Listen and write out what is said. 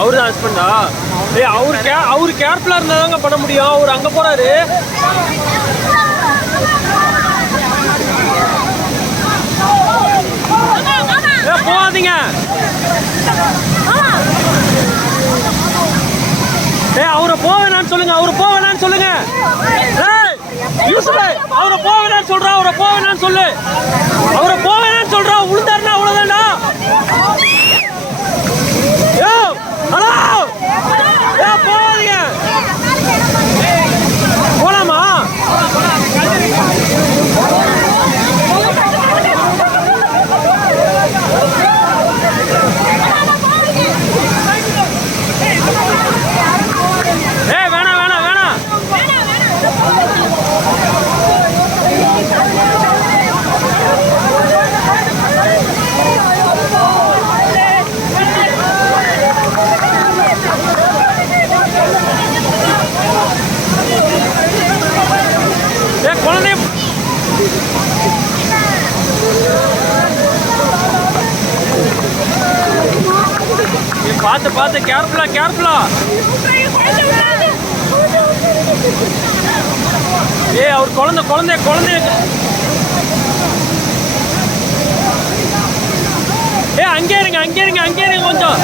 அவரு தான் ஹஸ்பண்டா? ஏய் அவரு கேர்ஃபுல்லா இருந்தாதாங்க பண்ண முடியும். அவர் அங்க போறாரு. போகாதீங்க. அவரை போவேனான்னு சொல்லுங்க. அவரை போவேனான்னு சொல்லுங்க. அவரை போவேனான்னு சொல்றான். அவரை போவேனான்னு சொல்லு. அவரை போவேனான்னு சொல்றான். உளுந்தாருன்னா அவ்வளவுதான்டா. ஹலோ, போகாதீங்க. போலாமா? வேணாம் வேணாம் வேணாம். குழந்தை பார்த்து பார்த்து கேர்ஃபுல்லா கேர்ஃபுல்லா. அவர் குழந்தை குழந்தை குழந்தை. அங்கே இருங்க அங்கே இருங்க அங்கே இருங்க கொஞ்சம்.